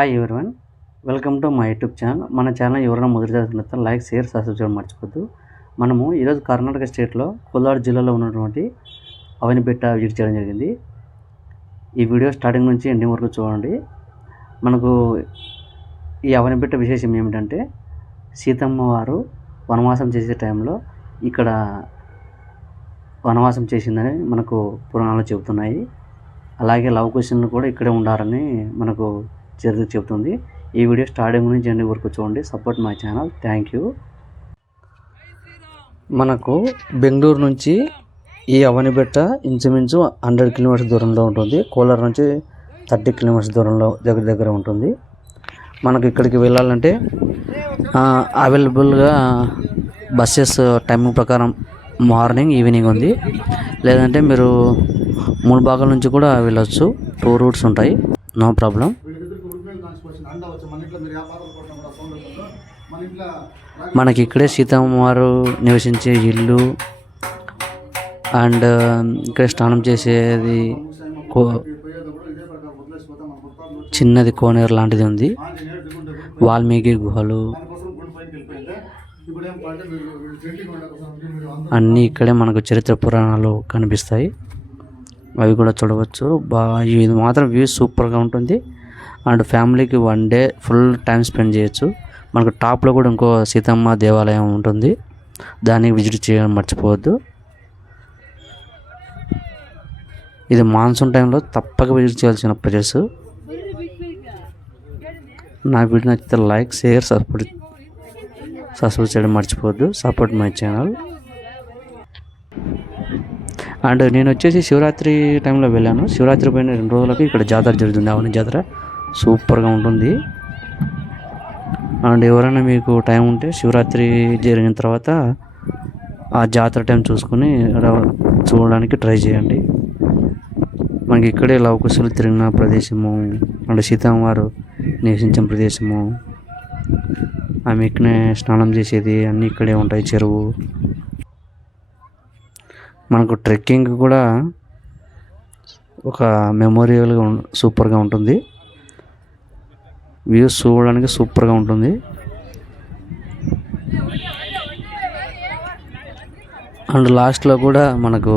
Hi everyone, welcome to my YouTube channel. మన channel ఎవరైనా మొదటి చూస్తున్నట్లయితే లైక్, షేర్, సబ్స్క్రైబ్ చేయడం మర్చిపోద్దు. మనము ఈరోజు కర్ణాటక స్టేట్లో కోలార్ జిల్లాలో ఉన్నటువంటి అవనిబెట్ట విజిట్ చేయడం జరిగింది. ఈ వీడియో స్టార్టింగ్ నుంచి ఎండింగ్ వరకు చూడండి. మనకు ఈ అవనిబెట్ట విశేషం ఏమిటంటే, సీతమ్మ వారు వనవాసం చేసే టైంలో ఇక్కడ వనవాసం చేసిందని మనకు పురాణాలు చెబుతున్నాయి. అలాగే లవకుశులు కూడా ఇక్కడే ఉండారని మనకు చరిత్ర చెబుతుంది. ఈ వీడియో స్టార్టింగ్ నుంచి ఎండింగ్ వరకు చూడండి. Support my channel. Thank you. మనకు బెంగళూరు నుంచి ఈ అవనిబెట్ట ఇంచుమించు 100 కిలోమీటర్స్ దూరంలో ఉంటుంది. కోలార్ నుంచి 30 కిలోమీటర్స్ దూరంలో దగ్గర ఉంటుంది. మనకు ఇక్కడికి వెళ్ళాలంటే అవైలబుల్గా బస్సెస్ టైమింగ్ ప్రకారం మార్నింగ్, ఈవినింగ్ ఉంది. లేదంటే మీరు ముల్బాగల్ నుంచి కూడా వెళ్ళొచ్చు. 2 రూట్స్ ఉంటాయి, నో ప్రాబ్లం. మనకి ఇక్కడే సీతమ్మ వారు నివసించే ఇల్లు అండ్ ఇక్కడ స్నానం చేసేది చిన్నది కోనేరు లాంటిది ఉంది. వాల్మీకి గుహలు అన్నీ ఇక్కడే మనకు చరిత్ర పురాణాలు కనిపిస్తాయి. అవి కూడా చూడవచ్చు. ఇది మాత్రం వ్యూ సూపర్గా ఉంటుంది. అండ్ ఫ్యామిలీకి 1 డే ఫుల్ టైం స్పెండ్ చేయొచ్చు. మనకు టాప్లో కూడా ఇంకో సీతమ్మ దేవాలయం ఉంటుంది, దానికి విజిట్ చేయడం మర్చిపోవద్దు. ఇది మాన్సూన్ టైంలో తప్పక విజిట్ చేయాల్సిన ప్లేస్. నా వీడియో నచ్చితే లైక్, షేర్, సబ్స్క్రైబ్ చేయడం మర్చిపోవద్దు. Support my channel. అండ్ నేను వచ్చేసి శివరాత్రి టైంలో వెళ్ళాను. శివరాత్రి పోయిన 2 రోజులకు ఇక్కడ జాతర జరుగుతుంది. అవని జాతర సూపర్గా ఉంటుంది. అండ్ ఎవరైనా మీకు టైం ఉంటే శివరాత్రి జరిగిన తర్వాత ఆ జాతర టైం చూసుకుని చూడడానికి ట్రై చేయండి. మనకి ఇక్కడే లవకుశులు తిరిగిన ప్రదేశము అండ్ సీతమ్మ వారు నివసించిన ప్రదేశము, ఆమె ఇక్కడే స్నానం చేసేది అన్నీ ఇక్కడే ఉంటాయి. చెరువు, మనకు ట్రెక్కింగ్ కూడా ఒక మెమోరియల్గా సూపర్గా ఉంటుంది. వ్యూస్ చూడడానికి సూపర్గా ఉంటుంది. అండ్ లాస్ట్లో కూడా మనకు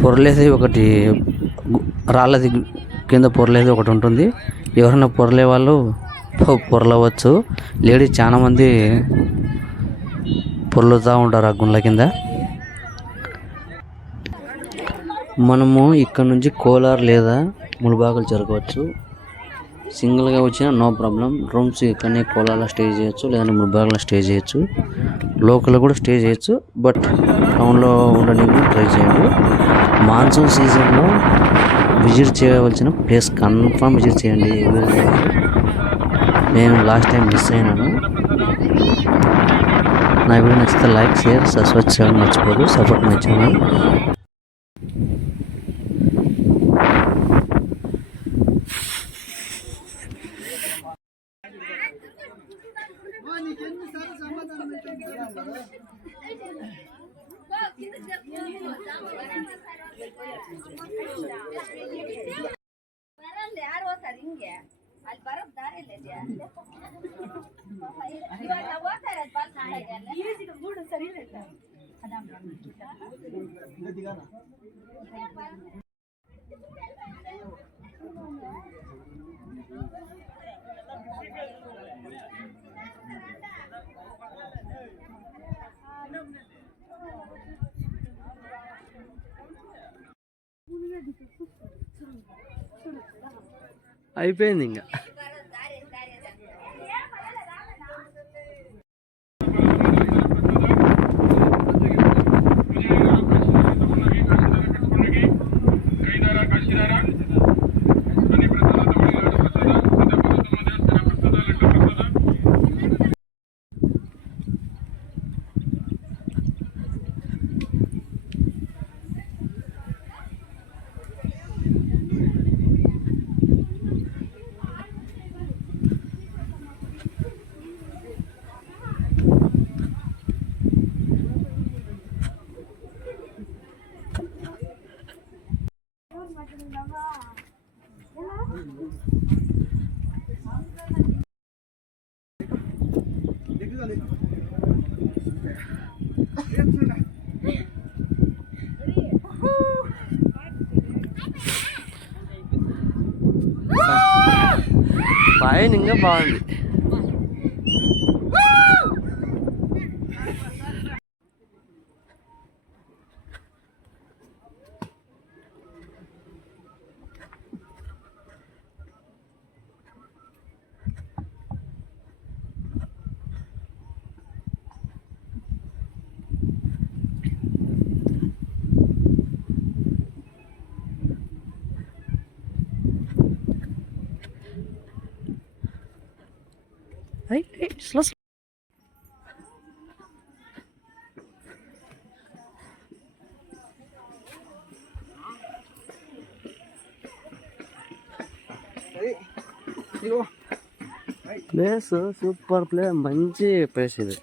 పొరలేది ఒకటి, రాళ్ళది కింద పొరలేది ఒకటి ఉంటుంది. ఎవరైనా పొరలే వాళ్ళు పొరలవచ్చు. లేడీస్ చాలామంది పొర్లుతూ ఉంటారు ఆ గుండ్ల కింద. మనము ఇక్కడ నుంచి కోలార్ లేదా ముల్బాగల్ జరగవచ్చు. సింగిల్గా వచ్చినా నో ప్రాబ్లం. రూమ్స్ ఇక్కడనే కోలార్లో స్టే చేయొచ్చు, లేదంటే ముల్బాగల్లో స్టే చేయొచ్చు. లోకల్లో కూడా స్టే చేయొచ్చు, బట్ టౌన్లో ఉండడానికి ట్రై చేయండి. మాన్సూన్ సీజన్లో విజిట్ చేయవలసిన ప్లేస్ కన్ఫర్మ్ విజిట్ చేయండి. నేను లాస్ట్ టైం మిస్ అయినాను. నా వీడియో నచ్చితే లైక్, షేర్, సబ్స్క్రైబ్ చేయడం మర్చిపోదు. Support my channel. అయిపోయింది ఇంకా. పైన ఇంకా బాగుంది. స్లో ప్లేస్ సూపర్ ప్లేస్, మంచి ప్లేస్ ఇది.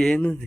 ಏನದು